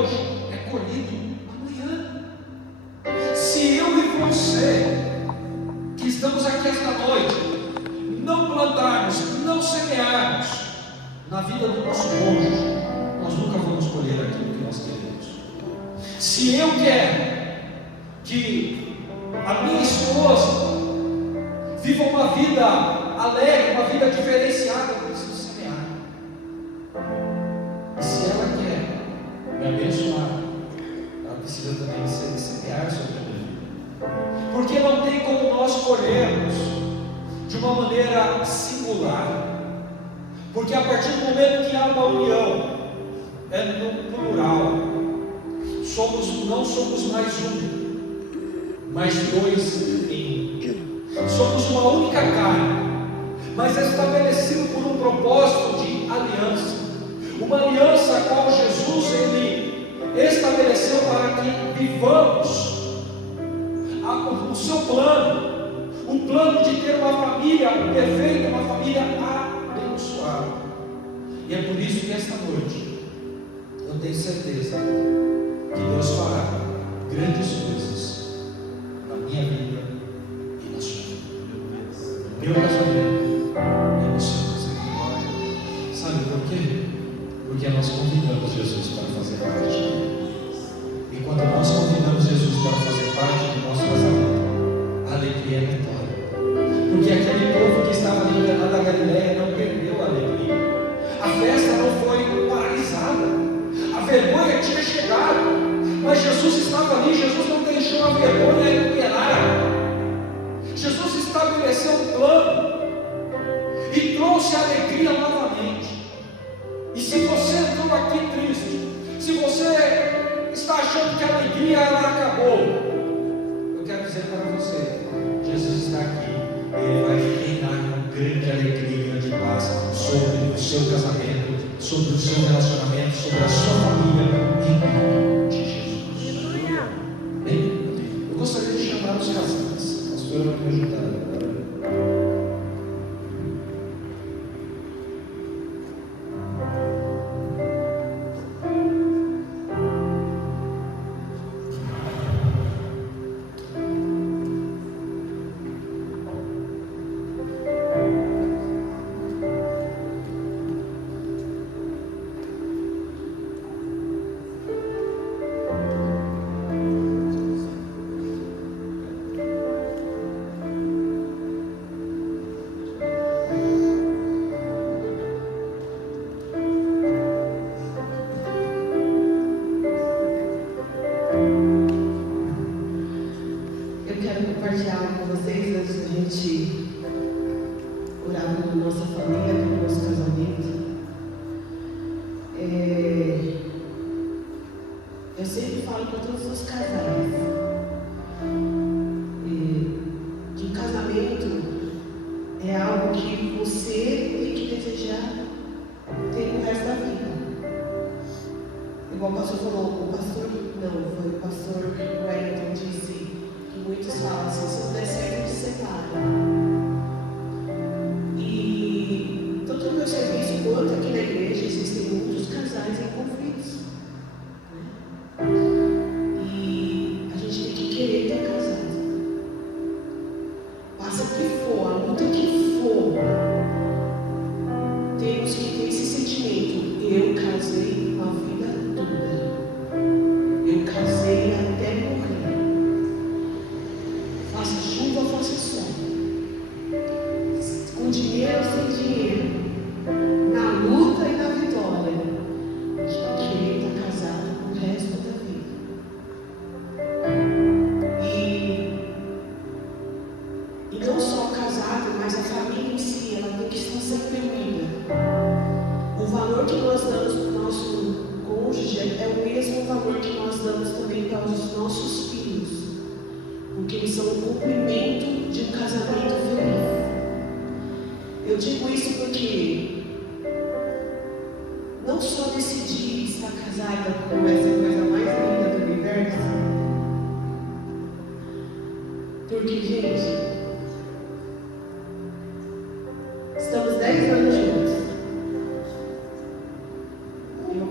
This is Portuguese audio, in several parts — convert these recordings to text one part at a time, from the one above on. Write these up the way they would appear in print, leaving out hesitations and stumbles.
hoje é colhido amanhã. Se eu e você, que estamos aqui esta noite, não plantarmos, não semearmos na vida do nosso cônjuge, nós nunca vamos colher aquilo que nós queremos. Se eu quero que a minha esposa viva uma vida alegre, uma vida diferenciada, eu preciso semear. E se ela quer me abençoar, ela precisa também semear sobre a minha vida. Porque não tem como nós colhermos de uma maneira singular. Porque a partir do momento que há uma união, é no plural, não somos mais um, mas dois em um. Somos uma única carne, mas é estabelecido por um propósito de aliança. Uma aliança a qual Jesus ele estabeleceu para que vivamos o seu plano, o plano de ter uma família perfeita, uma família abençoada. E é por isso que esta noite eu tenho certeza que Deus fará grandes coisas na minha vida e na sua vida, no meu casamento e no seu casamento. Sabe por quê? Porque nós convidamos Jesus para fazer parte. E quando nós convidamos Jesus para fazer parte do nosso casamento, a alegria é vitória. Porque aquele povo que estava ali enganado da Galileia não perdeu a alegria. A festa não foi paralisada. A vergonha tinha chegado. Mas Jesus estava ali. Jesus não deixou a vergonha imperar. Jesus estabeleceu um plano e trouxe a alegria novamente. E se você entrou aqui triste, se você está achando que a alegria ela acabou, eu quero dizer para você, Jesus está aqui e Ele vai reinar com grande alegria e grande paz sobre o seu casamento, sobre o seu relacionamento, sobre a sua família, em nome de Jesus. Bem, eu gostaria de chamar os casais. A pastora vai me ajudar agora.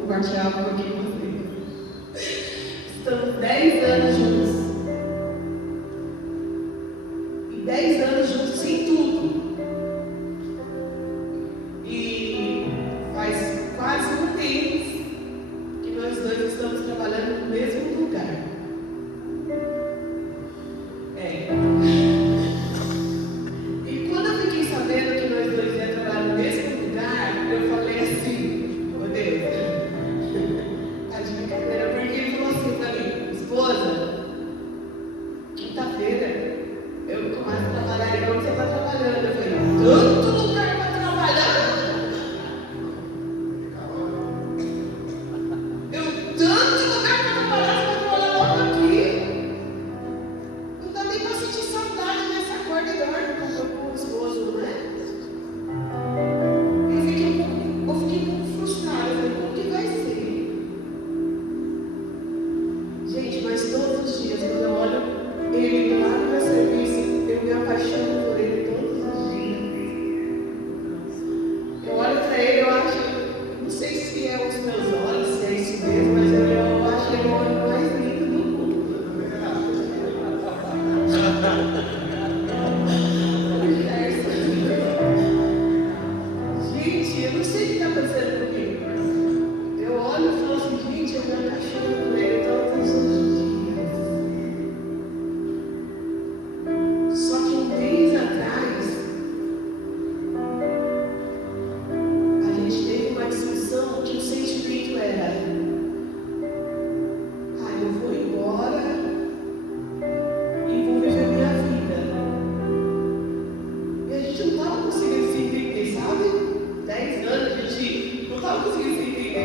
compartilhar um pouquinho com vocês. estamos 10 anos juntos. E 10 anos juntos em tudo. E faz quase um mês que nós dois estamos trabalhando no mesmo lugar. E quando eu fiquei sabendo que nós dois íamos trabalhar no mesmo lugar, eu falei assim, ô Deus, tá de brincadeira, porque ele falou assim pra mim, esposa, quinta-feira eu começo a trabalhar igual você tá trabalhando. Eu falei, tanto lugar pra trabalhar. Tanto lugar pra trabalhar, você vai trabalhar logo aqui. Não dá nem pra sentir saudade nessa corda enorme com o esposo, não é? Eu fiquei um pouco frustrada. Eu falei, como que vai ser? Gente, mas todos os dias, quando eu olho ele lá no meu serviço, eu me apaixono por ele todos os dias. Eu olho pra ele, eu acho, não sei se é os meus olhos, se é isso mesmo, mas eu acho ele o homem mais lindo do mundo. Gente, eu não sei o que está acontecendo comigo. Eu olho e falo assim, gente, eu me apaixono por ele todos os dias. Só que um mês atrás, a gente teve uma discussão que o sentimento era: eu vou embora e vou viver minha vida. E a gente não estava conseguindo se entender, sabe? 10 anos a gente não estava conseguindo se entender.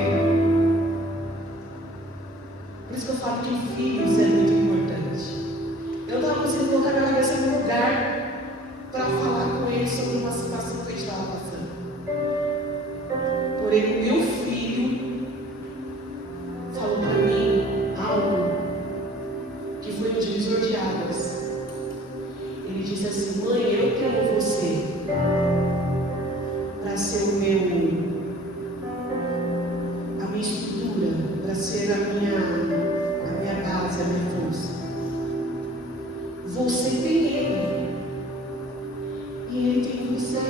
Por isso que eu falo que filhos é muito importante. Eu não estava conseguindo colocar minha cabeça no lugar para falar com ele sobre uma situação que a gente estava passando. Porém, meu filho falou para mim algo que foi um divisor de águas. Ele disse assim: mãe, eu quero você para ser a minha estrutura, para ser a minha base, a minha força. Você tem ele e ele tem você.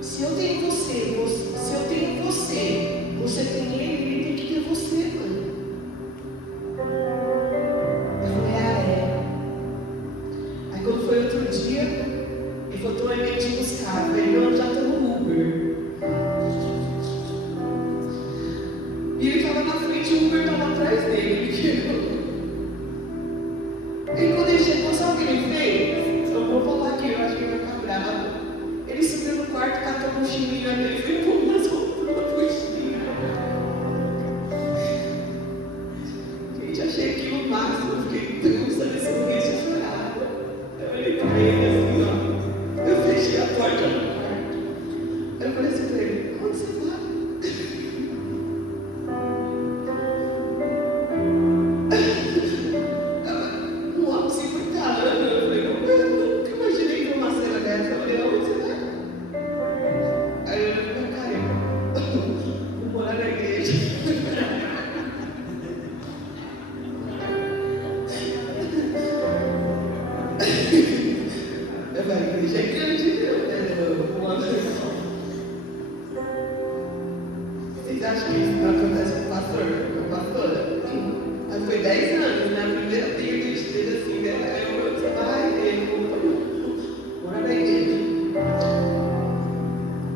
Se eu tenho você tem ele tem que ter você, mãe. Eu falei, é. Aí quando foi outro dia, ele falou, tô indo te buscar. Eu falei, não, já estou no Uber. E ele estava na frente, o Uber estava atrás dele. E quando ele chegou, sabe o que ele fez? Eu vou falar aqui, eu acho que ele vai ficar bravo. Ele subiu no quarto, catou a mochilinha dele e foi pôr nas roupas da mochilinha. Gente, achei aquilo o máximo, eu fiquei tensa nesse momento de chorar. Eu olhei pra ele assim, ó. Eu fechei a porta do quarto. Eu falei assim pra ele, onde você vai? Um homem 50 anos, eu falei, eu nunca imaginei que uma cena dessa. Eu falei, onde você vai? Aí eu falei, cara, vou morar na igreja. Eu falei, a igreja é grande, Vocês acham que isso não acontece com o pastor? Com a pastora? Mas foi 10 anos, né? A primeira briga que a gente teve assim, né? Aí eu falei, vai, ele falou, morar na igreja.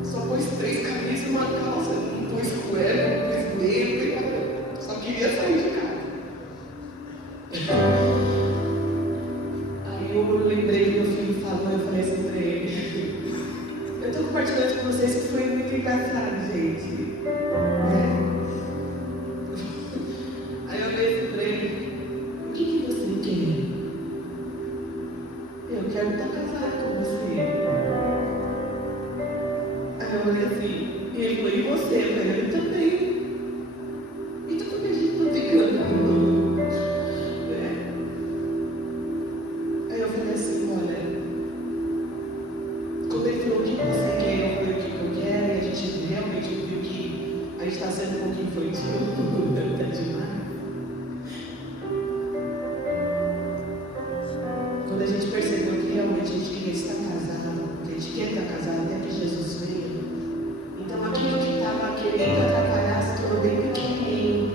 Só pôs 3 camisas e uma calça, não pôs cueca, não pôs meio, só queria sair de casa. Aí eu lembrei que meu filho falou, eu falei assim pra ele. Eu estou compartilhando com vocês que foi muito engraçado, gente. Aí eu olhei assim pra ele, o que você quer? Eu quero estar casado com você. Aí eu olhei assim, e ele falou, e você? Eu falei, eu também. Então por que a gente não tem casado? Aí eu falei assim, olha, quando ele falou o que você quer, eu falei o que eu quero, e a gente realmente viu que A gente está sendo um pouco infantil, tá demais. Quando a gente percebeu que realmente a gente queria estar casado, que a gente quer estar casado até que Jesus venha, então aquilo que estava querendo atrapalhar se tornou bem pequenininho.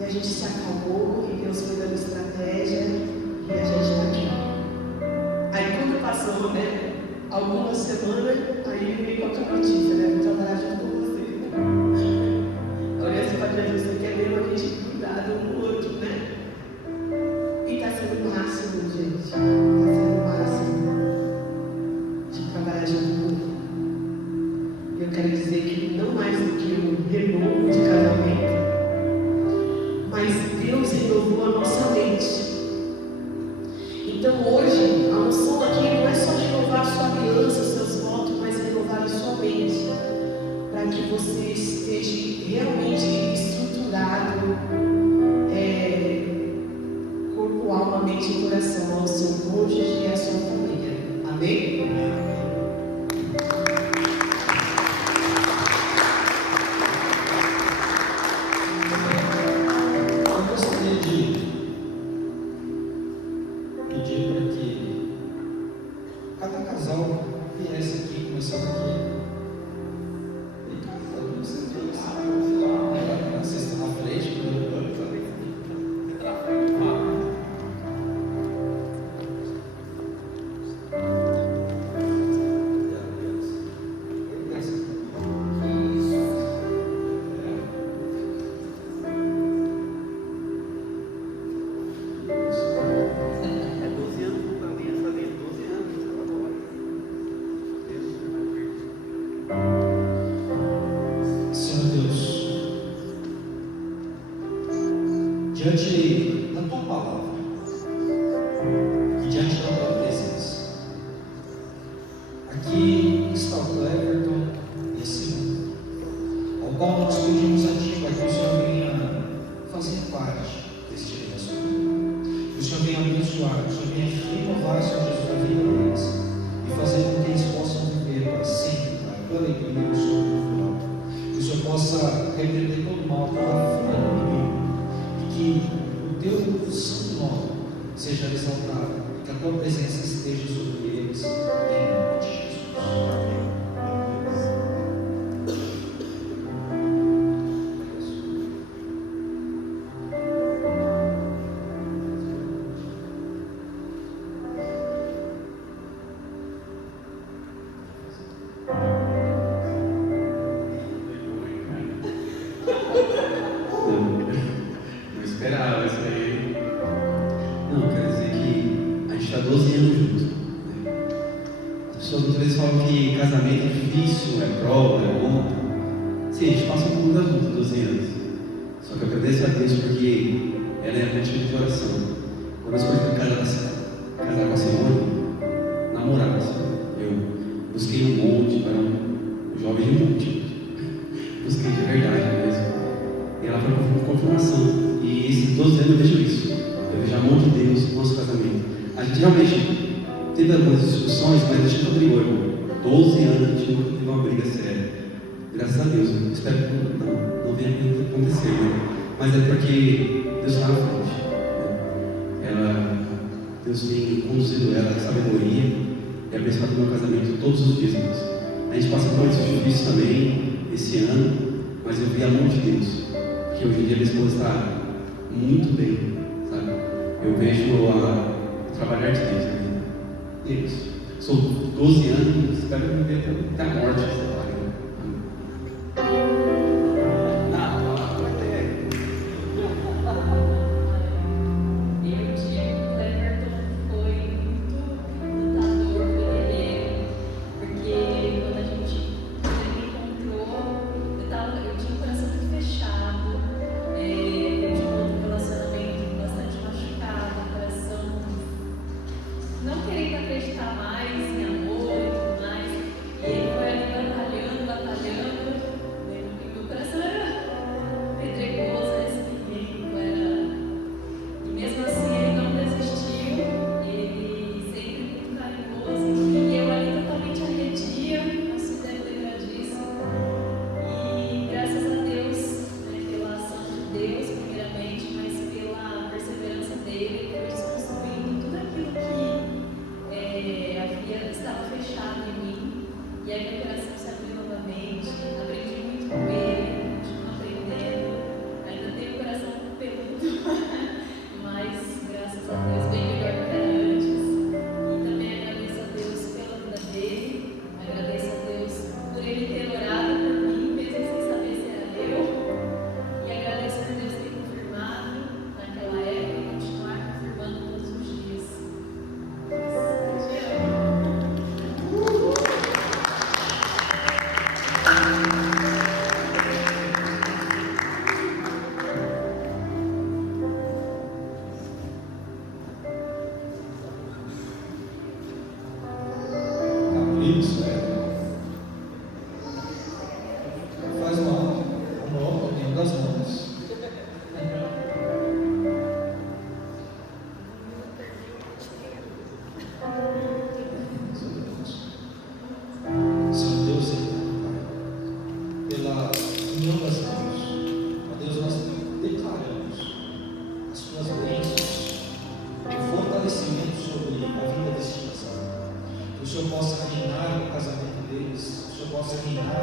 E a gente se acalmou e Deus foi dando estratégia e a gente está aqui. Aí quando passou, né, algumas semanas, aí ele veio com aquela notícia, né, vou trabalhar junto com você. Olha assim para Jesus, você quer mesmo a gente cuidar um do outro, né? E está sendo o máximo, gente. Está sendo o máximo de trabalhar junto com ele. Eu quero dizer que não mais do que um renovo de casamento, mas Deus renovou a nossa mente. Então hoje, a unção aqui não é só renovar a sua aliança, os seus votos, mas renovar a sua mente, para que você esteja realmente estruturado, corpo, alma, mente e coração, ao seu cônjuge e à sua família. Amém? Diante da tua palavra e diante da tua presença, aqui está o Everton e esse mundo, ao qual nós pedimos a Ti para que o Senhor venha fazer parte deste relacionamento, que o Senhor venha abençoar, que o Senhor venha renovar, Senhor Jesus, a vida deles e fazer com que eles possam viver para sempre, Pai, pela alegria do sobrenatural, que o Senhor possa repreender todo o mal pela fúria do inimigo. Que o teu santo nome seja exaltado, que a tua presença esteja sobre eles, em nome de Jesus. Amém. Casamento é difícil, é prova, é bom. Sim, a gente passa por muita luta, 12 anos. Só que eu agradeço a Deus porque ela é a motivo de oração. Quando eu escolhi casar com a Simone, namorar, eu busquei um monte, para um jovem de um monte. Busquei de verdade mesmo. E ela foi com confirmação. E esses 12 anos eu vejo isso. Eu vejo a mão de Deus no nosso casamento. A gente realmente teve algumas discussões, mas a gente não brigou, irmão. 12 anos a gente nunca teve uma briga séria. Graças a Deus. Eu espero que não venha acontecer, né? Mas é porque Deus está na frente. Né? Deus tem conduzido ela com sabedoria e abençoado o meu casamento todos os dias. Deus. A gente passa por momentos difíceis também esse ano, mas eu vi a mão de Deus. Porque hoje em dia minha esposa está muito bem, sabe? Eu vejo o trabalhar de Deus. Né? Deus. Sou 12 anos, espero viver até a morte. Não querendo acreditar mais em amor e tudo mais, e ele foi alimentado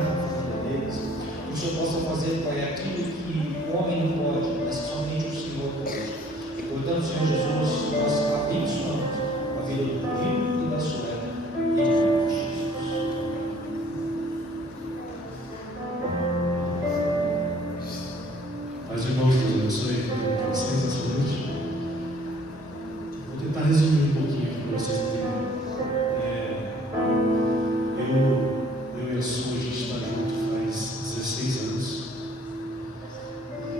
família deles. Que o Senhor possa fazer, Pai, aquilo que o homem não pode, mas somente o Senhor pode. Portanto, Senhor Jesus, nós abençoamos a vida do Rodrigo e da Suela, em nome de Jesus. Mas, irmãos, Deus abençoe a vocês essa noite. Vou tentar resumir um pouquinho para vocês entenderem. Eu e a Su, a gente está junto faz 16 anos. E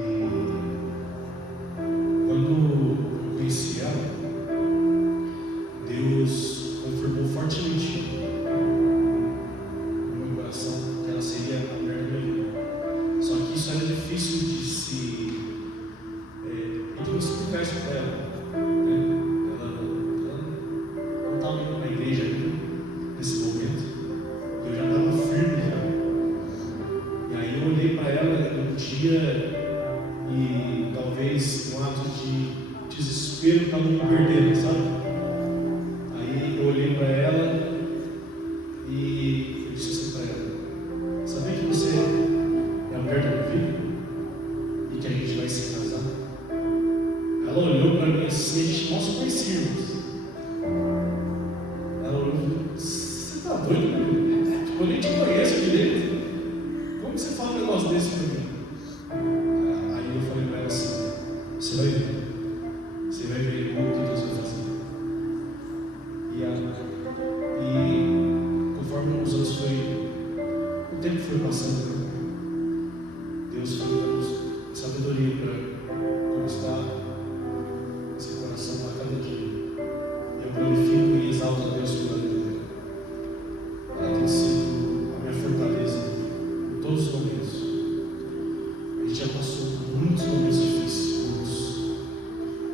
quando eu conheci ela, Deus confirmou fortemente no meu coração que ela seria a mulher da minha vida. Só que isso era difícil de explicar isso para ela. Ela não estava indo para a igreja ainda, nesse momento. Eu já estava firme já. E aí eu olhei para ela um dia e talvez um ato de desespero para não me perder, sabe? Aí eu olhei para ela e eu disse assim para ela: sabia que você é a mulher da minha vida? E que a gente vai se casar? Ela olhou para mim assim, a gente mal se conhecíamos. Ela olhou e falou: você está doido, meu? Tipo, eu nem te conheço direito. Como que você fala um negócio desse para mim? Aí eu falei para ela assim: você vai ver. Você vai ver o que Deus vai fazer. E conforme os anos o tempo foi passando, Deus foi dando sabedoria para conquistar esse coração a cada dia. Eu glorifico e exalto a Deus pela vida dela. Ela tem sido a minha fortaleza em todos os momentos. A gente já passou por muitos momentos difíceis,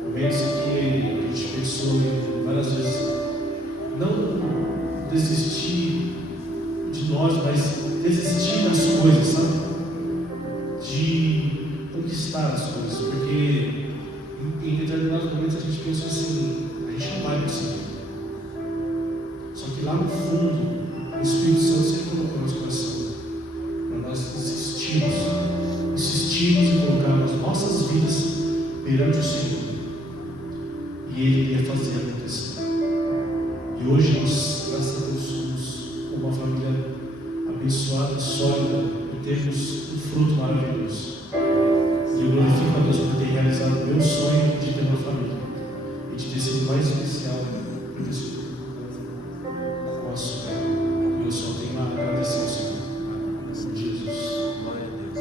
momentos em que a gente pensou em várias vezes não desistir de nós, mas desistir das coisas, sabe? De conquistar as coisas, porque em determinados momentos a gente pensou assim: a gente não vai conseguir. Só que lá no fundo, o Espírito Santo sempre colocou no nosso coração para nós insistirmos em colocar as nossas vidas perante o Senhor, e Ele ia fazer acontecer. E hoje nós, graças a Deus, somos uma família abençoada, sólida, e temos um fruto maravilhoso. E eu glorifico a Deus por ter realizado o meu sonho de ter uma família e de ter sido mais especial por ter sido com a sua. E eu só tenho a agradecer ao Senhor, por Jesus. Glória a Deus.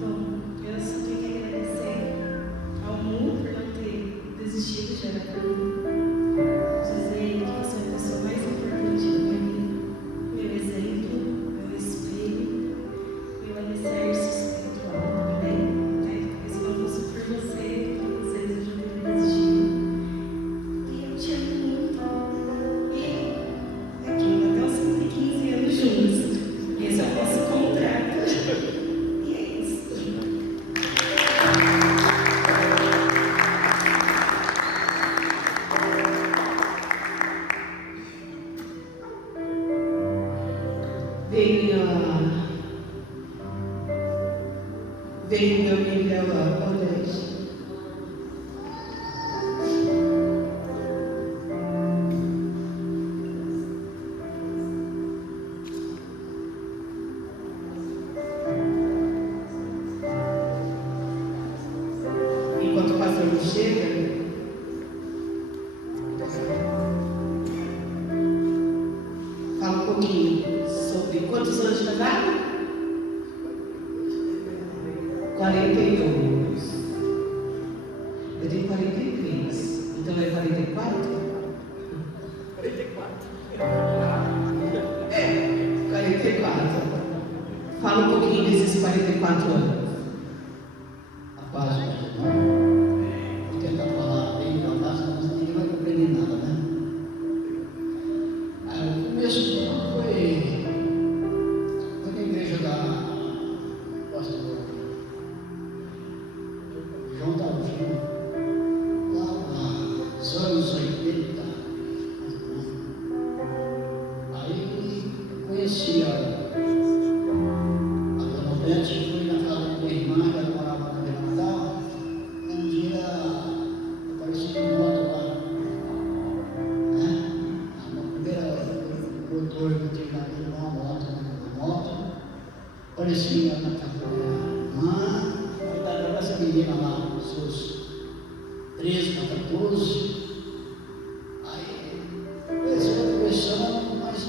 Bom, eu só tenho que agradecer ao mundo por não ter desistido de orar por mim. Dizer que você é a pessoa mais importante da minha vida, meu exemplo, meu espelho, meu alicerce espiritual também, né? Porque se não fosse por você, vocês já teriam desistido. E eu te amo muito. E aqui, até os 115 anos juntos. Esse é o nosso contrato. E é isso. Veio meu Miguel Odete. Enquanto o pastor não chega, fala um pouquinho sobre quantos anos de casado? 42. Eu tenho 43. Então é 44? 44. É, 44. Fala um pouquinho desses 44 anos. A página, vou tentar falar bem devagar, senão ninguém vai compreender nada, né? O começo foi na igreja da pastor João Dalvino, lá nos anos 80, conhecia a Dona Bete, fui na casa da minha irmã, que ela morava na Vila Natal. Um dia apareceu um moto lá, né? A primeira motor que eu tive na vida, uma moto, aparecia na casa da minha irmã, aí essa menina lá, seus 13 para 14. Conversando, mas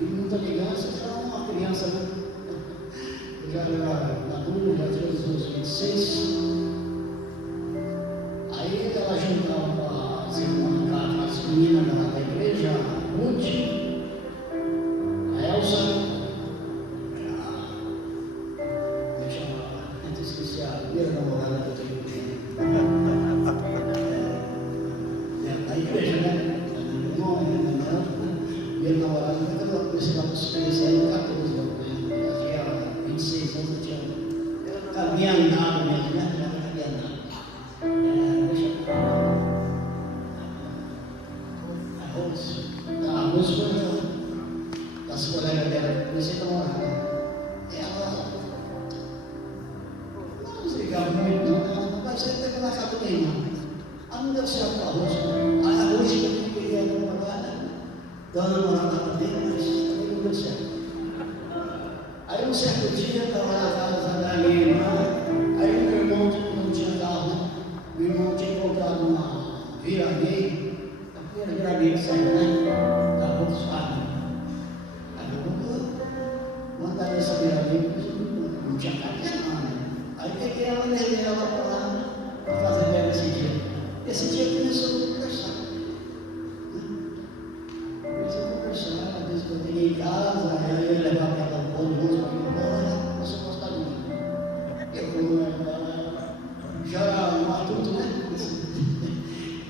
muita ligança, já uma criança, né? Já era madura, já tinha os seus 26. Aí ela juntava as irmãs, as meninas da igreja, a Ruth, a Elsa, eu chamava, eu esqueci a primeira namorada que eu tenho. Da igreja, né? Minha namorada, quando eu comecei lá para os 13 anos, 14 anos, eu tinha 26 anos, eu não cabia nada mesmo, né? Eu não cabia nada. Deixa eu falar. A Rose foi das colegas dela, comecei a namorar. Ela não desligava muito, não. Ela não vai ser até na casa do meu irmão. Ela não deu certo com a Rose. A Rose que queria namorar, dando namorada também, mas também não deu certo. Aí um certo dia, eu estava na casa da minha irmã, aí o meu irmão não tinha carro, né? Meu irmão tinha comprado uma Viraguei, a primeira Viraguei que saiu, né? Da Volkswagen. Aí eu vou mandar essa Viraguei, não tinha carro, né? Aí peguei ela e levei ela para lá, para fazer dela esse dia. Esse dia começou a conversar. Às vezes eu cheguei em casa, aí eu ia levar para ela um pão de moço para ir embora, ela começou a gostar de mim. Eu já era um adulto, né?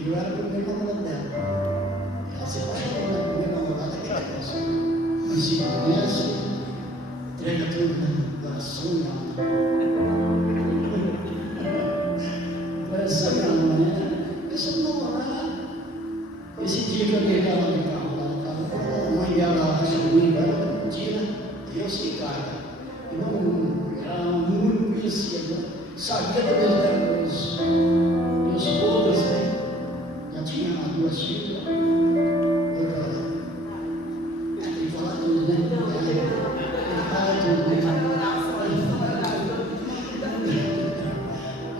Eu era o primeiro namorado dela. Ela se apaixonou, né? O primeiro namorado é aquela coisa. Mas se conhece, entrega tudo, né? Coração e alma. Coração e alma, né? Esse namorar, esse dia que eu levei ela no carro, a mãe dela achou ruim, ela não tinha, e eu sei, cara. Ela não conhecia, né? Sabia da mesma coisa. Meus outros, né? Já tinha 2 filhas. Tem que falar tudo, né? Tem que falar tudo, né?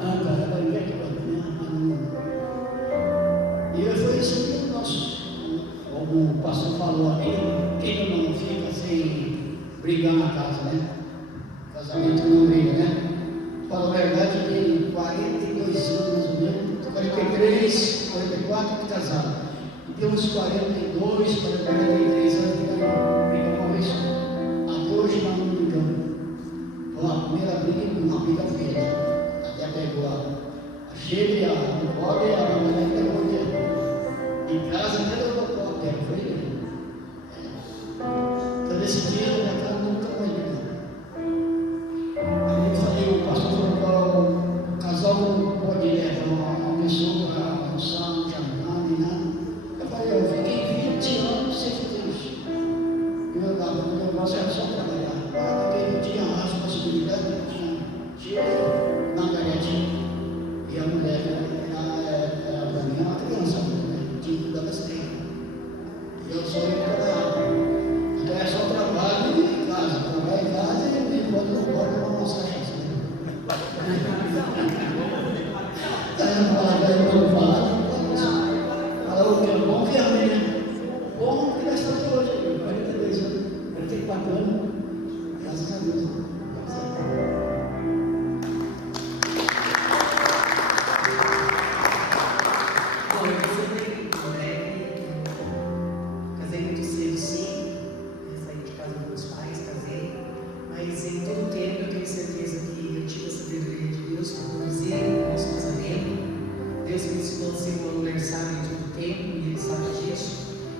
Cara, vai ver que e foi isso que o nosso, como o pastor falou aqui, quem não fica sem brigar na casa, né? Casamento não briga, né? Fala a verdade, tem 42 anos mais ou menos, 43, 44 de casado. E tem uns 42, 43 anos de briga uma vez só. Até hoje nós não brigamos. Foi a primeira briga, uma briga feia. Até pegou a Sheila, a Nicole e a mamãe pegou o dela. Em casa até eu vou pôr dela, foi ele. Então nesse dia eu minha casa nunca mais brigou. Aí eu falei, o pastor falou, o casal não pode levar uma pessoa para almoçar, não jantar, nem nada. Eu falei, eu fiquei 20 anos sem fazer isso. E meu negócio era só trabalhar. Porque eu tinha a responsabilidade, eu tinha Margarete e a mulher, era para mim uma criança, né? Tinha que cuidar das 3. E eu só ia trabalhar. Então é só trabalho e casa. Trabalho em casa e quando eu volto eu vou mostrar isso. Fala o que é bom que é ruim, né? Bom que nós estamos hoje, 42 anos, 44 anos, graças a Deus. Bom, eu casei muito cedo, sim. Saí de casa com meus pais, casei. Mas em todo o tempo eu tenho certeza que eu tive a sabedoria de Deus para conduzir o nosso casamento. Deus me ensinou a ser uma mulher sábia em todo o tempo, e Ele sabe disso.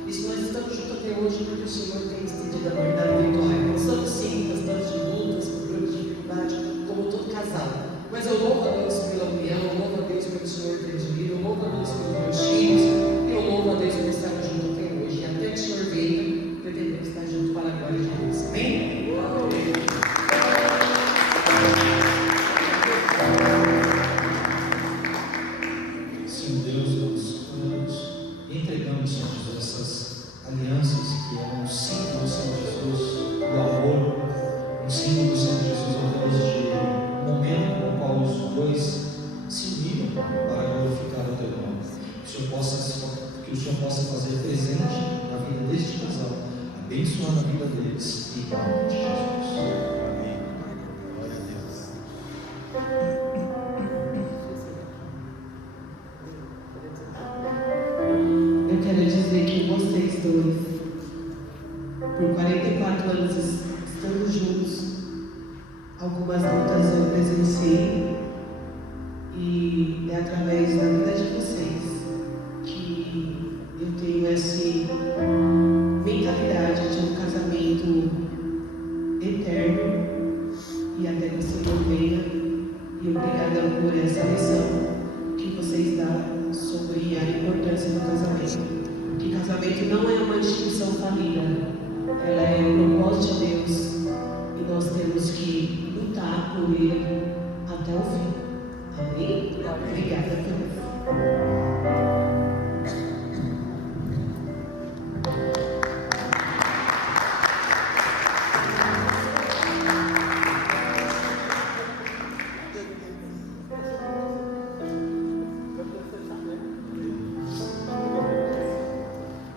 E se nós estamos juntos até hoje, porque o Senhor tem estendido a mão da vitória. Passamos sim bastante de lutas, problemas de dificuldade, como todo casal. Mas eu louvo a Deus pela união, eu louvo a Deus pelo Senhor ter vivido, eu louvo a Deus pelos meus filhos, e eu louvo a Deus por estar junto até hoje. E até que o Senhor venha, pretendemos estar junto para a glória de Deus. abençoando a vida deles em nome de Jesus. Amém. Glória a Deus. Eu quero dizer que vocês dois, por 44 anos estando juntos, algumas lutas eu presenciei, e é através da vida de vocês que eu tenho essa mentalidade de um casamento eterno, e até que o Senhor venha. E obrigada por essa lição que vocês dão sobre a importância do casamento. Que casamento não é uma instituição falida, ela é o propósito de Deus, e nós temos que lutar por ele até o fim. Amém? Obrigada por isso.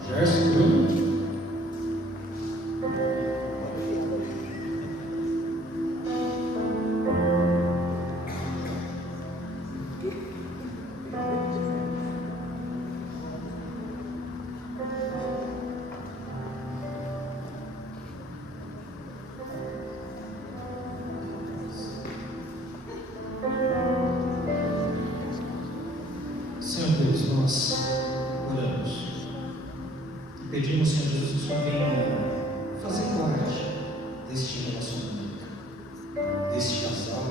Gerson, Bruno. Senhor Deus, nós oramos e pedimos, Senhor Jesus, que o Senhor venha fazer parte deste relacionamento, deste casal,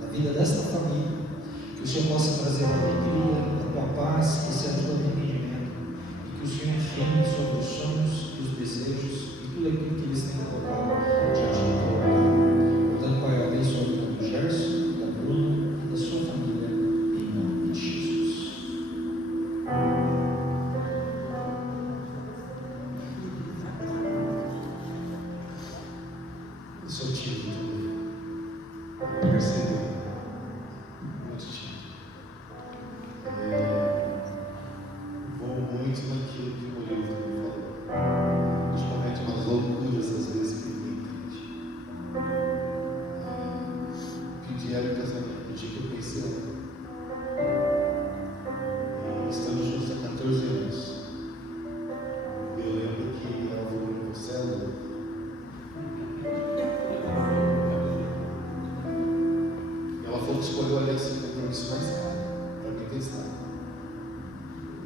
da vida desta família, que o Senhor possa trazer a alegria, a tua paz, que seja o teu entendimento, e que o Senhor reine sobre os sonhos e os desejos e tudo aquilo que eles têm colocado diante do teu altar. Portanto, Pai, eu abençoe a vida do Gerson, da Bruna e da sua família, em nome de Jesus. Eu sou tímido também. Percebeu? Muito tímido. Vou muito naquilo que o livro me falou. A gente comete umas loucuras às vezes que ninguém entende. Pedi ela em casamento no dia que eu conheci ela. E estamos juntos há 14 anos. Eu lembro que ela falou no céu. Ela falou que escolheu a aliança de compromisso mais caro para mim testar.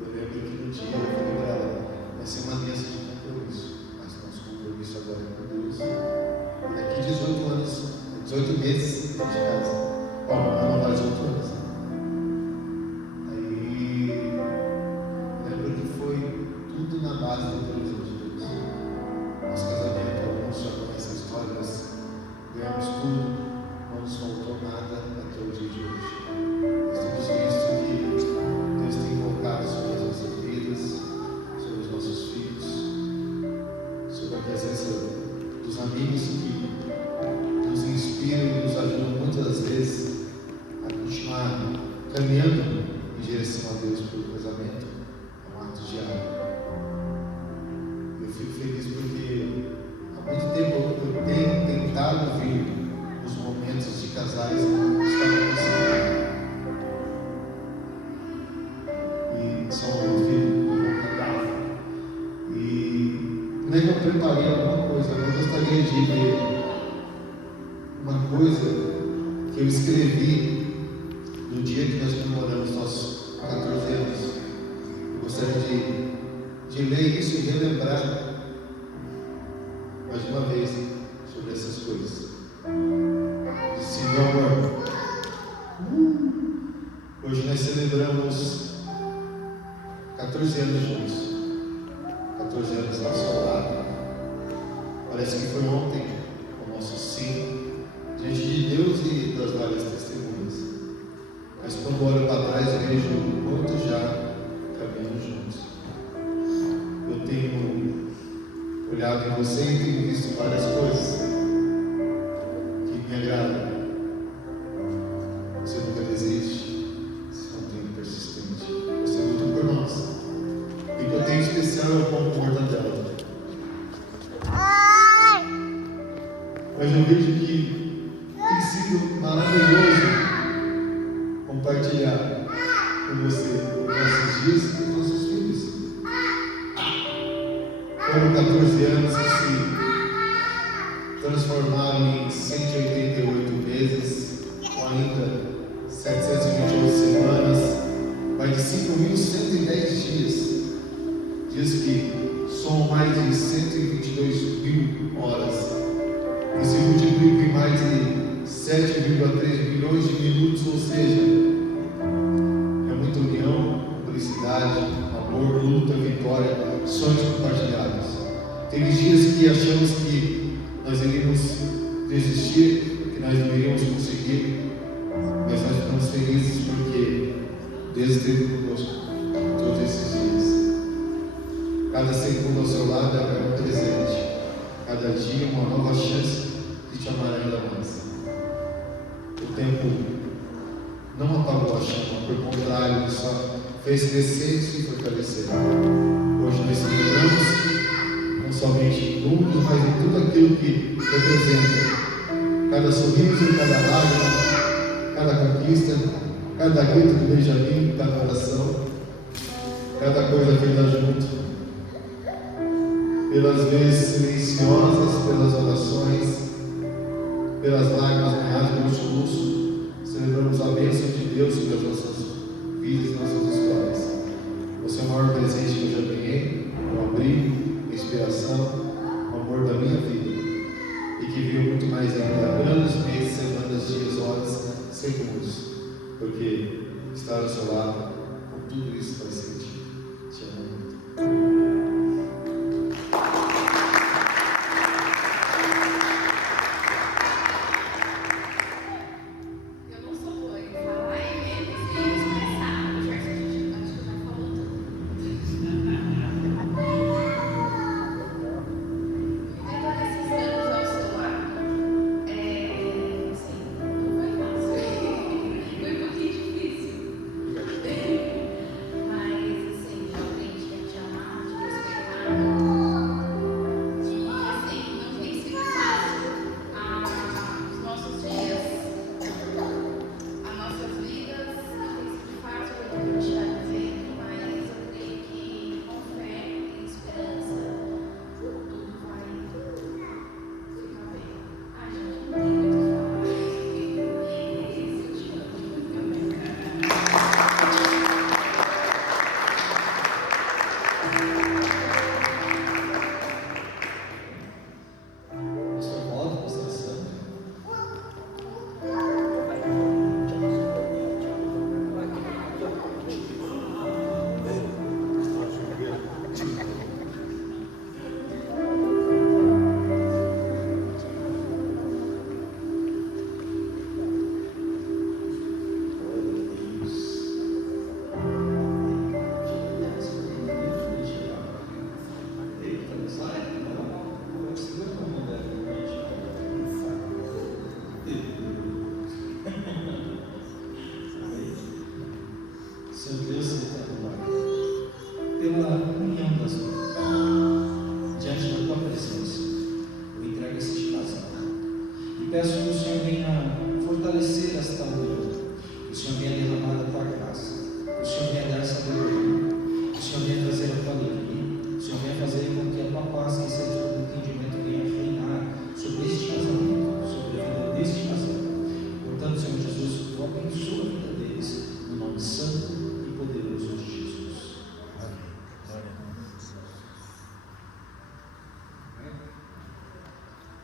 Eu lembro que no dia eu falei para ela: vai ser uma aliança de compromisso, mas nosso compromisso agora é com Deus. E daqui 18 anos, 18 meses, a gente casa. Bom, ela não faz 18 anos. Aí eu lembro que foi tudo na base da televisão de Deus. Nosso casamento, alguns já conhecem a história, nós ganhamos tudo, não nos faltou nada até o dia de hoje. Nós temos visto que Deus tem colocado sobre as nossas vidas, sobre os nossos filhos, sobre a presença dos amigos que nos inspiram e nos ajudam muitas vezes a continuar caminhando em direção a Deus pelo casamento. É um ato diário. Eu fico feliz porque há muito tempo eu tenho tentado vir nos momentos de casais que não estavam conseguindo. E só meu filho, eu cantava. E não é que eu preparei alguma coisa, eu gostaria de ler uma coisa que eu escrevi no dia que nós comemoramos nossos 14 anos. Eu gostaria de ler isso e relembrar mais uma vez sobre essas coisas. Disse: meu amor, hoje nós celebramos 14 anos juntos, 14 anos ao seu lado. Parece que foi ontem o nosso sim diante de Deus e das várias testemunhas. Mas quando olho para trás, vejo o quanto já caminhamos juntos. Eu tenho olhado em você e tenho visto várias coisas que me agradam. Você nunca desiste, você não tem persistente, você luta por nós. E o que eu tenho especial é o pão com mortadela. mas eu vejo que tem sido maravilhoso compartilhar com você os nossos dias e os nossos filhos. Foram 14 anos que se transformaram em 188 meses, com ainda 728 semanas, mais de 5.110 dias. Dias que somam mais de 122.000 horas, que se multiplicam em mais de 7,3 milhões de minutos, ou seja, é muita união, felicidade, amor, luta, vitória, sonhos compartilhados. Teve dias que achamos que nós iríamos desistir, que nós não iríamos conseguir, mas nós ficamos felizes porque Deus esteve conosco todos esses dias. Cada segundo ao seu lado é um presente, cada dia uma nova chance de te amar ainda mais. O tempo não apagou a chama, pelo contrário, ele só fez crescer e se fortalecer. Hoje nós celebramos não somente números, mas em tudo aquilo que representa. Cada sorriso, cada lágrima, cada conquista, cada grito do Benjamin, cada oração, cada coisa feita junto. Pelas vezes silenciosas, pelas orações, pelas lágrimas banhadas pelo soluço, celebramos a bênção de Deus sobre as nossas vidas e nossas histórias. Você é o maior presente que eu já ganhei, o abrigo, a inspiração, o amor da minha vida, e que veio muito mais ainda, anos, meses, semanas, dias, horas, segundos, porque estar ao seu lado, com tudo isso faz sentido. Te amo muito.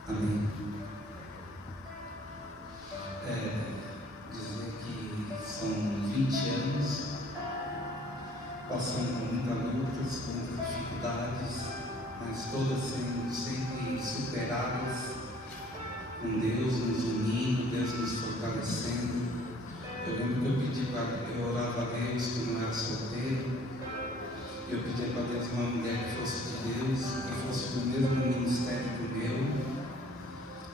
Amém. Dizer que são 20 anos passando por muitas lutas, com muitas dificuldades, mas todas sendo sempre superadas, com Deus nos unindo, Deus nos fortalecendo. Eu lembro que eu orava a Deus quando eu era solteiro. Eu pedia para Deus uma mulher que fosse de Deus, que fosse do mesmo ministério que o meu,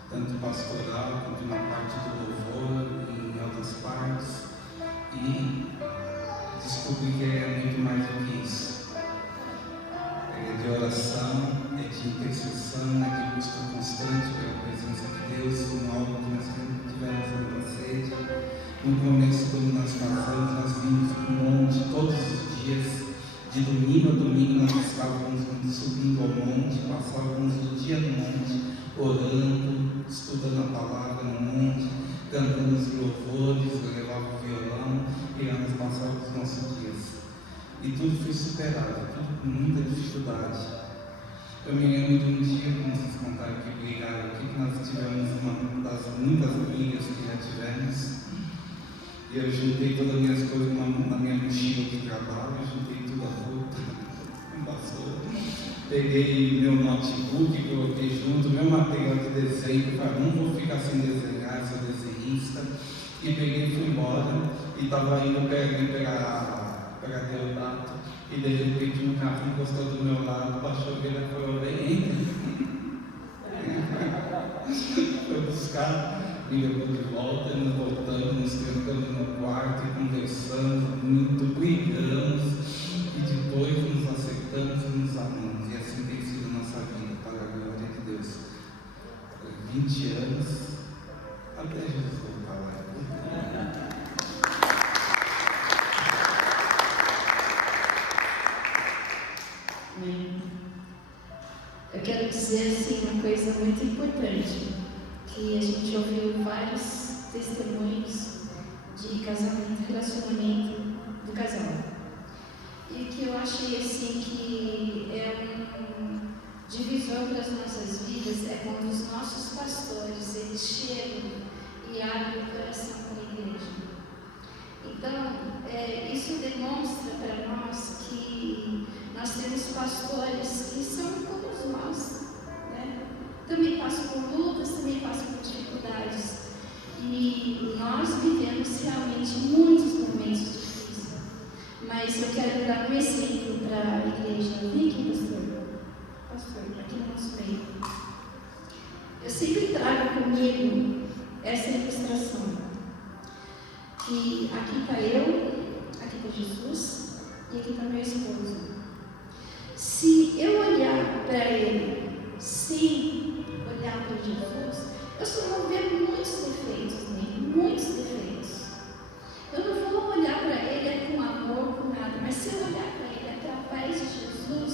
tanto pastoral quanto na parte do louvor e em outras partes, e descobri que é muito mais do que isso. É de oração, é de intercessão, é de busca constante pela presença de No começo, quando nós passamos, nós vimos um monte todos os dias. De domingo a domingo nós estávamos subindo ao monte, passávamos o dia no monte, orando, estudando a palavra no monte, cantando os louvores, levava o violão e lá nós passávamos os nossos dias. E tudo foi superado, tudo com muita dificuldade. Eu me lembro de um dia, como vocês contaram que brigaram aqui, que nós tivemos uma das muitas brigas que já tivemos. E eu juntei todas as minhas coisas na minha mochila de trabalho, eu juntei tudo a roupa, peguei meu notebook, coloquei junto, meu material de desenho, falei, não vou ficar sem desenhar, sou desenhista. E peguei e fui embora, e estava indo para Deodato, e de repente um carro encostou do meu lado, baixou a vida e falou, vem, entra. Foi buscar. Me levou de volta, nós voltamos, nos trancamos no quarto e conversamos muito, brigamos e depois nos acertamos e nos amamos. E assim tem sido a nossa vida, para a glória de Deus. 20 anos, até Jesus voltar lá. Eu quero dizer assim uma coisa muito importante. Que a gente ouviu vários testemunhos de casamento, relacionamento do casal. E que eu achei assim que é um divisor para as nossas vidas é quando os nossos pastores eles chegam e abrem o coração para a igreja. Então, isso demonstra para nós que nós temos pastores que são como nós. Também passo por lutas, também passo por dificuldades. E nós vivemos realmente muitos momentos difíceis. Mas eu quero dar um exemplo para a igreja. Vem aqui, pastor, aqui no nosso meio. Eu sempre trago comigo essa ilustração. Que aqui está eu, aqui está Jesus e aqui está meu esposo. Se eu olhar para ele sem olhar para Jesus, eu só vou ver muitos defeitos nele, muitos defeitos. Eu não vou olhar para ele com amor, com nada, mas se eu olhar para ele através de Jesus,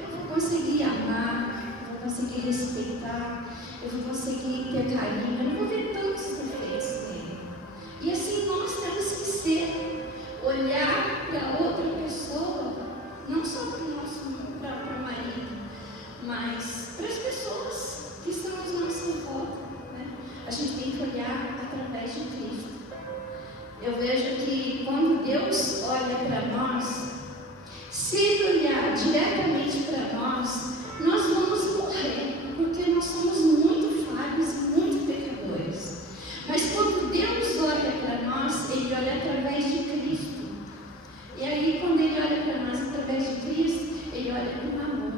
eu vou conseguir amar, eu vou conseguir respeitar, eu vou conseguir ter carinho, eu não vou ver tantos defeitos nele. E assim nós temos que ser, olhar para outra pessoa, não só para o nosso próprio marido, mas para as pessoas que estão à nossa volta, né? A gente tem que olhar através de Cristo. Eu vejo que quando Deus olha para nós, se Ele olhar diretamente para nós, nós vamos morrer, porque nós somos muito falhos e muito pecadores. Mas quando Deus olha para nós, Ele olha através de Cristo. E aí, quando Ele olha para nós através de Cristo, Ele olha com amor.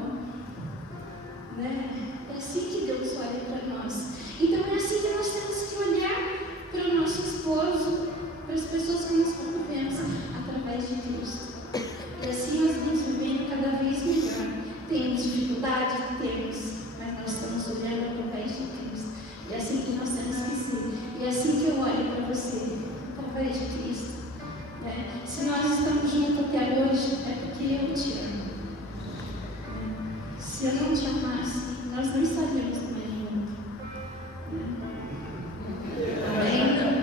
Né? É assim que Deus olha para nós. Então é assim que nós temos que olhar para o nosso esposo, para as pessoas que nós convivemos através de Cristo. E assim nós vamos vivendo cada vez melhor. Temos dificuldade? Temos, mas nós estamos olhando através de Cristo. E é assim que nós temos que ser. E é assim que eu olho para você, através de Cristo. Né? Se nós estamos juntos até hoje, é porque eu te amo. Se eu não te amasse, nós não estaríamos mais juntos. Amém?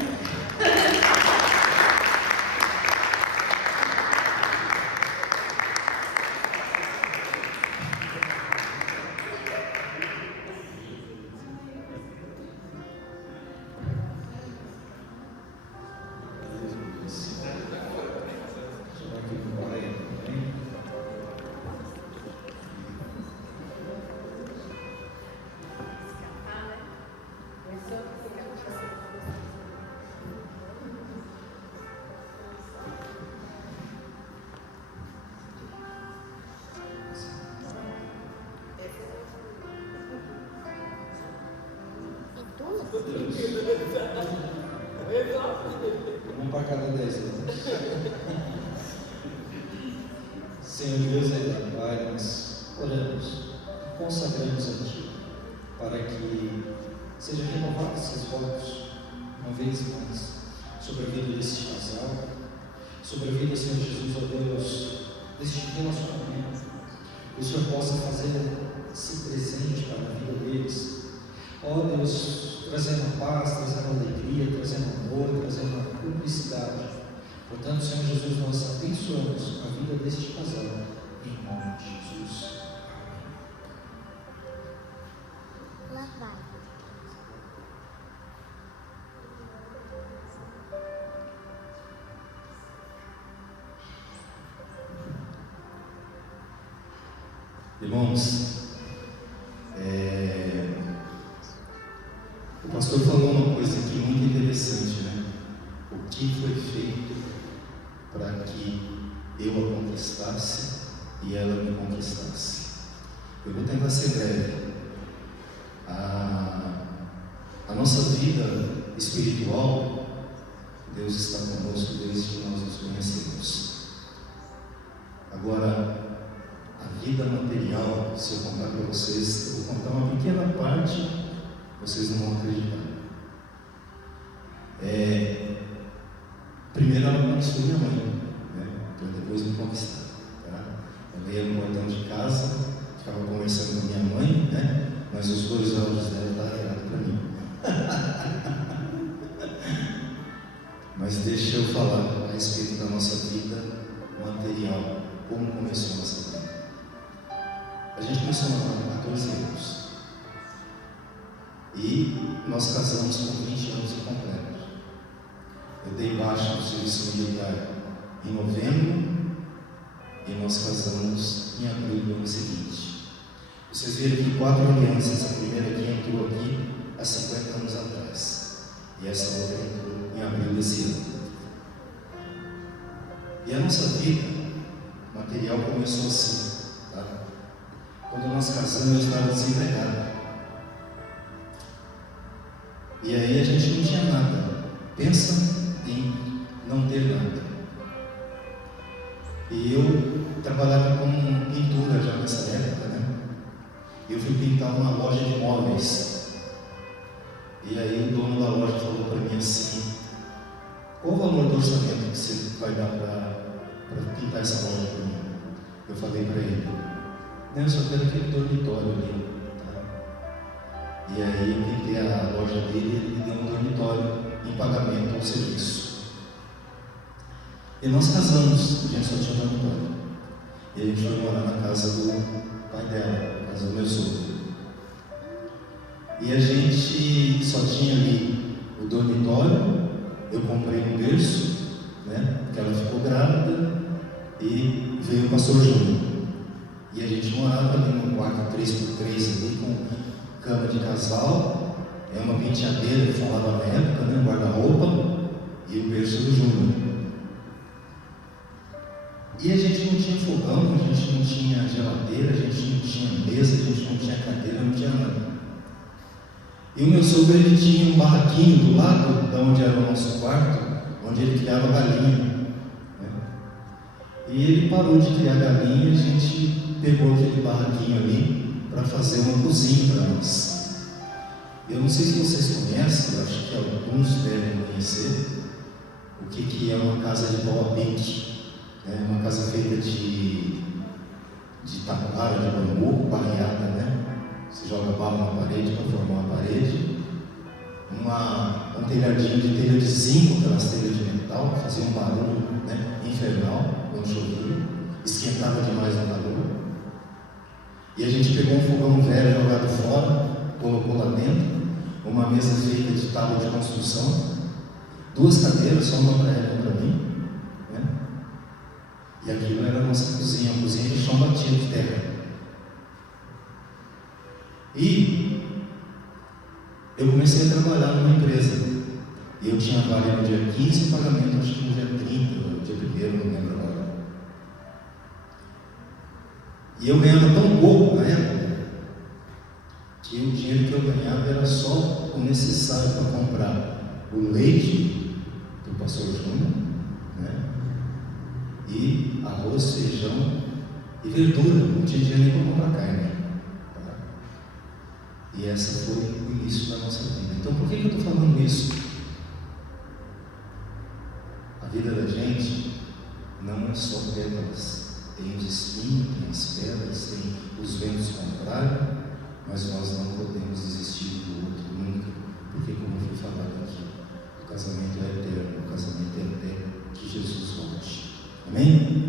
Um para cada 10 anos. Senhor Deus e Pai, nós oramos, consagramos a Ti, para que sejam renovados esses votos uma vez mais. sobre a vida desse casal, sobre a vida, Senhor Jesus, ó Deus, deste relacionamento. Que o Senhor possa fazer esse presente para a vida deles. Ó Deus, trazendo paz, trazendo alegria, trazendo amor, trazendo cumplicidade. Portanto, Senhor Jesus, nós abençoamos a vida deste casal, em nome de Jesus. Lá vai. Irmãos, o pastor falou uma coisa aqui muito interessante, né? O que foi feito para que eu a conquistasse e ela me conquistasse? Eu vou tentar ser breve. A nossa vida espiritual, Deus está conosco desde que nós nos conhecemos. Agora, a vida material, se eu contar para vocês, eu vou contar uma pequena parte, vocês não vão acreditar. Primeiro ela conquistou minha mãe, né? Para depois me conquistar. Tá? Ela ia no portão de casa, ficava conversando com minha mãe, né? Mas os dois olhos dela estavam virados para mim. Mas deixa eu falar a respeito da nossa vida material, como começou a nossa vida. A gente começou a namorar com 14 anos e nós casamos com 20 anos incompletos. Eu dei baixa no serviço militar em novembro e nós casamos em abril do ano seguinte. Vocês viram que 4 alianças, a primeira aqui entrou aqui há 50 anos atrás e essa outra entrou em abril desse ano. E a nossa vida material começou assim, tá? Quando nós casamos, eu estava desempregado. E aí a gente não tinha nada. Pensa em não ter nada. E eu trabalhava com pintura já nessa época, né? Eu fui pintar uma loja de móveis. E aí o dono da loja falou para mim assim: qual o valor do orçamento que você vai dar para pintar essa loja para mim? Eu falei para ele: não, eu só quero aquele dormitório ali. Tá? E aí eu pintei a loja dele e ele me deu um dormitório em pagamento ao serviço. E nós casamos, a gente só tinha dormitório. E a gente foi morar na casa do pai dela, na casa do meu sogro. E a gente só tinha ali o dormitório. Eu comprei um berço, né? Porque ela ficou grávida e veio o pastor Júnior. E a gente morava ali num quarto 3x3 ali, com cama de casal, uma penteadeira que falava na época, né? Um guarda-roupa e o berço do Júnior. E a gente não tinha fogão, a gente não tinha geladeira, a gente não tinha mesa, a gente não tinha cadeira, não tinha nada. E o meu sogro, ele tinha um barraquinho do lado, de onde era o nosso quarto, onde ele criava galinha, né? E ele parou de criar galinha e a gente pegou aquele barraquinho ali para fazer uma cozinha para nós. Eu não sei se vocês conhecem, eu acho que alguns devem conhecer o que é uma casa de pau a pique. É uma casa feita de taquara, de bambu, barreada, né? Você joga barro na parede para formar uma parede. Um telhadinho de telha de zinco, aquelas telhas de metal, fazia um barulho, né, infernal quando chovia, esquentava demais o calor. E a gente pegou um fogão velho jogado fora, colocou lá dentro, uma mesa feita de tábua de construção, 2 cadeiras, só uma para ela e uma para mim. E aquilo era a nossa cozinha, uma cozinha de chão batido de terra. E eu comecei a trabalhar numa empresa. E eu tinha vaga no dia 15 e pagamento, acho que no dia 30, no dia 1º, não lembro agora. E eu ganhava tão pouco na época, que o dinheiro que eu ganhava era só o necessário para comprar o leite do pastor Júnior, né? E arroz, feijão e verdura, não tinha dinheiro nem para comprar carne. Tá? E essa foi o início da nossa vida. Então por que eu estou falando isso? vida da gente não é só pétalas. Tem os espinhos, tem as pedras, tem os ventos contrários, mas nós não podemos desistir do outro nunca, porque, como foi falado aqui, o casamento é eterno, o casamento é até que Jesus volte. Amém?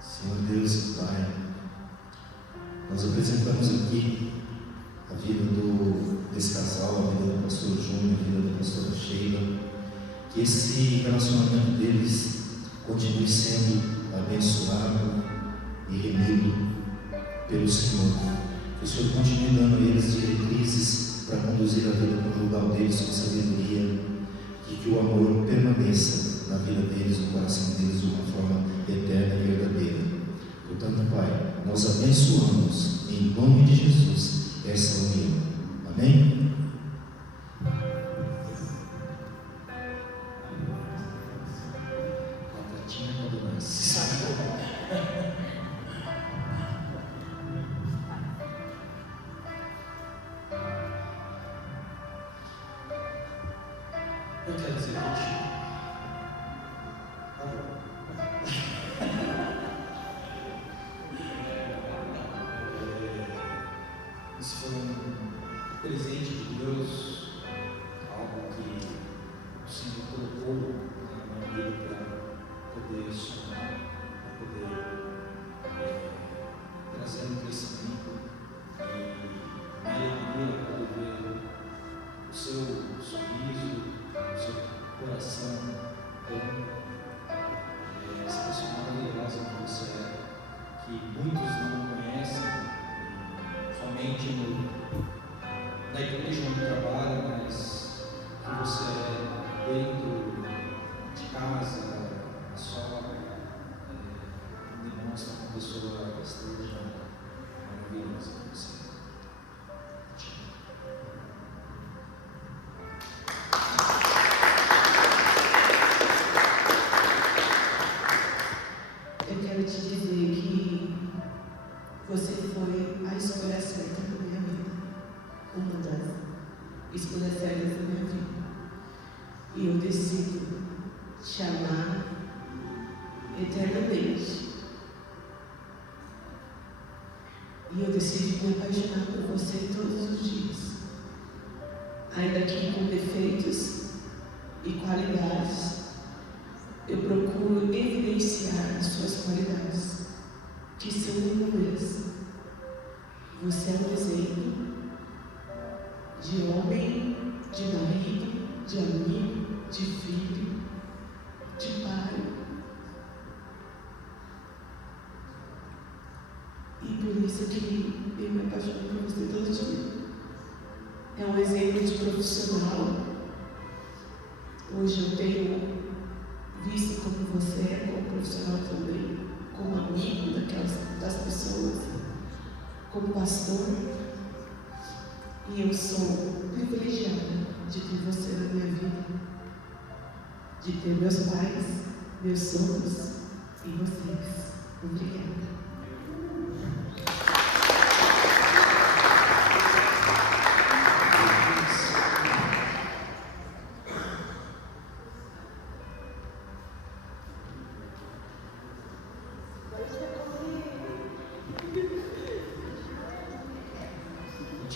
Senhor Deus e Pai, nós apresentamos aqui a vida desse casal, a vida do pastor Júnior, a vida da pastora Sheila, que esse relacionamento deles continue sendo abençoado e remido pelo Senhor. Que o Senhor continue dando a eles diretrizes para conduzir a vida conjugal deles com sabedoria e que o amor permaneça na vida deles, no coração deles, de uma forma eterna e verdadeira. Portanto, Pai, nós abençoamos em nome de Jesus essa união. Amém? Batatinha quando nasce. Eu quero dizer contigo. Isso foi um presente de Deus, algo que o Senhor colocou na minha vida para poder somar, para poder trazer um crescimento e alegria para ver o seu sorriso, o seu coração bom, essa pessoa maravilhosa que você é, que muitos não conhecem, somente na igreja onde trabalha, mas que você é dentro de casa, a sola, demonstra uma pessoa extraordinária, maravilhosa que você é. Eu quero te dizer que você foi a escolha certa na minha vida. Uma das escolhas certas da minha vida. E eu decido te amar eternamente. E eu decido me apaixonar por você todos os dias. Ainda que com defeitos e qualidades, eu procuro evidenciar as suas qualidades, que são inúmeras. Você é um exemplo de homem, de marido, de amigo, de filho, de pai. E por isso que eu me apaixono por você todo dia. É um exemplo de profissional. Hoje eu tenho visto como você é, como profissional também, como amigo das pessoas, como pastor. E eu sou privilegiada de ter você na minha vida, de ter meus pais, meus sogros e vocês. Obrigada.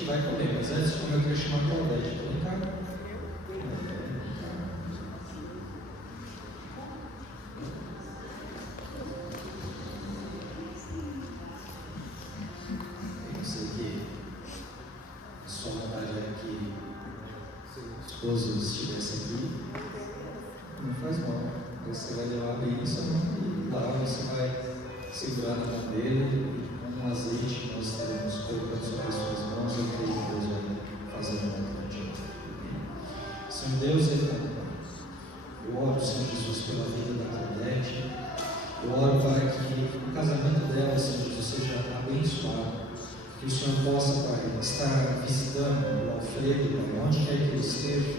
vai comer, mas antes de comer eu queria chamar a Claudete. Vem cá. Eu sei que a sua vontade era que seu esposo estivesse aqui. Não faz mal. Você vai levar a bênção e lá você vai segurar na mão dele. Com azeite nós teremos colocando sobre as suas mãos. Eu creio que Deus vai fazer um grande. Senhor Deus, eu oro, Senhor Jesus, pela vida da Claudete. Eu oro para que o casamento dela, Senhor Jesus, seja abençoado. Que o Senhor possa, Pai, estar visitando o Alfredo, Pai, onde quer que ele esteja,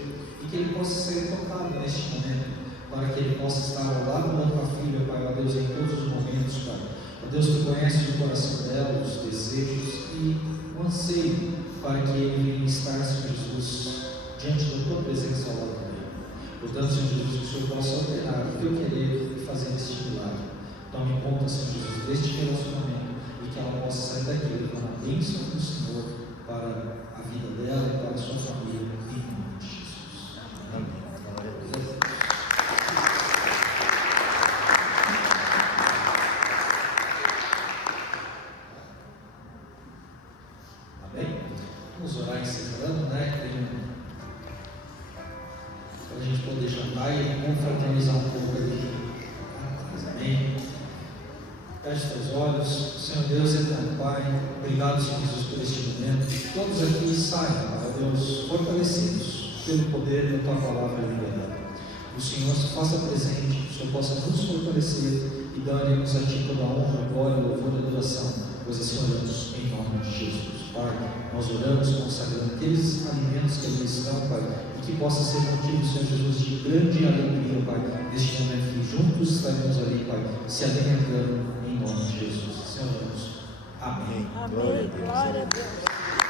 e que ele possa ser tocado neste momento, para que ele possa estar ao lado da tua filha, Pai, ó Deus, em todos os momentos, Pai. Ó Deus, tu conheces o coração dela, os desejos e o anseio para que ele venha estar, Senhor Jesus, diante da tua presença ao lado dele. Portanto, Senhor Jesus, que o Senhor possa ordenar o teu querer e fazer este milagre. Tome conta, Senhor Jesus, deste relacionamento e que ela possa sair daqui levando a bênção do Senhor para a vida dela e para a sua família, em nome de Jesus. Amém. Vamos orar encerrando, né? Para a gente poder jantar e confraternizar um pouco ali atrás. Amém? Feche teus olhos. Senhor Deus, eterno Pai, obrigado, Senhor Jesus, por este momento. Todos aqui saiam, Pai Deus, fortalecidos pelo poder da tua palavra liberada. O Senhor se faça presente, o Senhor possa nos fortalecer e dar-nos a Ti toda a honra, glória, louvor e adoração, pois assim oramos em nome de Jesus. Pai, nós oramos consagrando aqueles alimentos que ali estão, Pai, e que possa ser motivo, Senhor Jesus, de grande alegria, Pai, neste momento que juntos estaremos ali, Pai, se alimentando em nome de Jesus. Senhor, oramos. Amém. Amém. Glória a Deus.